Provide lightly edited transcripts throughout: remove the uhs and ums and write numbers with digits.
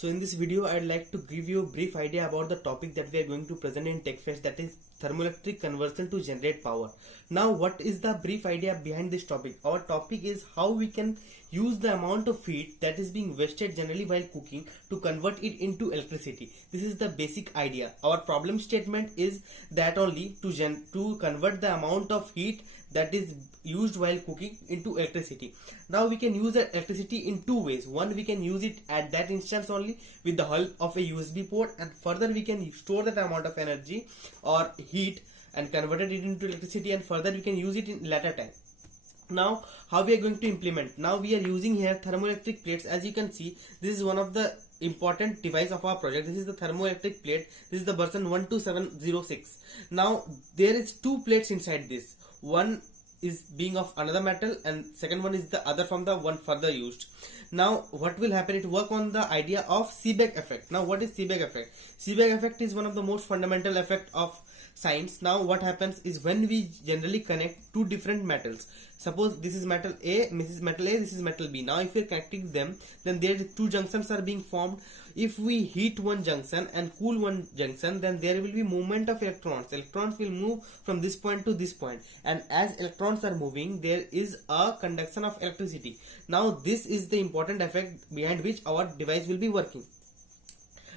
So in this video, I'd like to give you a brief idea about the topic that we are going to present in TechFest, that is thermoelectric conversion to generate power. Now, what is the brief idea behind this topic? Our topic is how we can use the amount of heat that is being wasted generally while cooking to convert it into electricity. This is the basic idea. Our problem statement is that only to convert the amount of heat that is used while cooking into electricity. Now we can use the electricity in two ways. One, we can use it at that instance only with the help of a USB port, and further we can store that amount of energy or heat and convert it into electricity, and further we can use it in later time. Now how we are going to implement? Now we are using here thermoelectric plates. As you can see, this is one of the important device of our project. This is the thermoelectric plate. This is the version 12706. Now there is two plates inside this. One is being of another metal and second one is the other from the one further used. Now what will happen? It work on the idea of Seebeck effect. Now what is Seebeck effect? Seebeck effect is one of the most fundamental effect of science. Now what happens is when we generally connect two different metals, suppose this is metal A, this is metal A, this is metal B. Now if we are connecting them, then there two junctions are being formed. If we heat one junction and cool one junction, then there will be movement of electrons. Electrons will move from this point to this point, and as electrons are moving, there is a conduction of electricity. Now this is the important effect behind which our device will be working.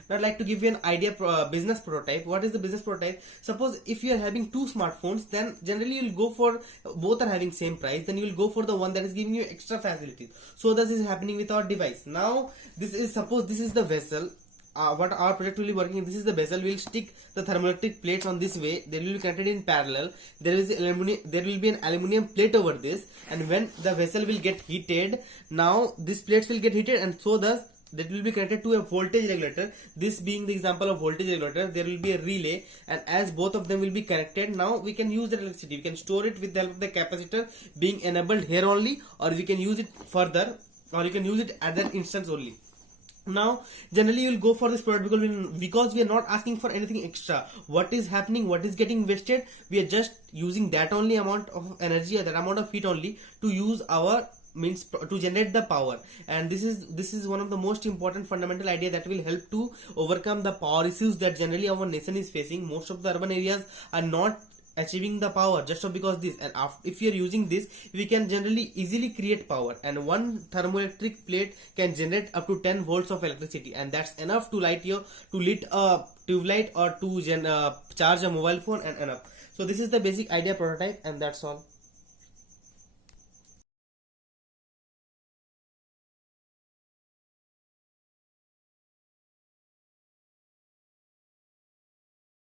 Now I'd like to give you an idea, business prototype. What is the business prototype? Suppose if you are having two smartphones, then generally you will go for, both are having same price, then you will go for the one that is giving you extra facilities. So this is happening with our device. Now this is, suppose this is the vessel. What our project will be working, this is the vessel. We'll stick the thermoelectric plates on this way. They will be connected in parallel. There will be an aluminium plate over this, and when the vessel will get heated, now these plates will get heated, and so thus that will be connected to a voltage regulator. This being the example of voltage regulator, there will be a relay, and as both of them will be connected, now we can use the electricity. We can store it with the help of the capacitor being enabled here only, or we can use it further, or you can use it at that instance only. Now generally you will go for this product because we are not asking for anything extra. What is happening, what is getting wasted, we are just using that only amount of energy or that amount of heat only to use our means to generate the power. And this is one of the most important fundamental idea that will help to overcome the power issues that generally our nation is facing. Most of the urban areas are not achieving the power just because this, and if you are using this, we can generally easily create power, and one thermoelectric plate can generate up to 10 volts of electricity, and that's enough to lit a tube light or to charge a mobile phone, and enough. So this is the basic idea prototype, and that's all.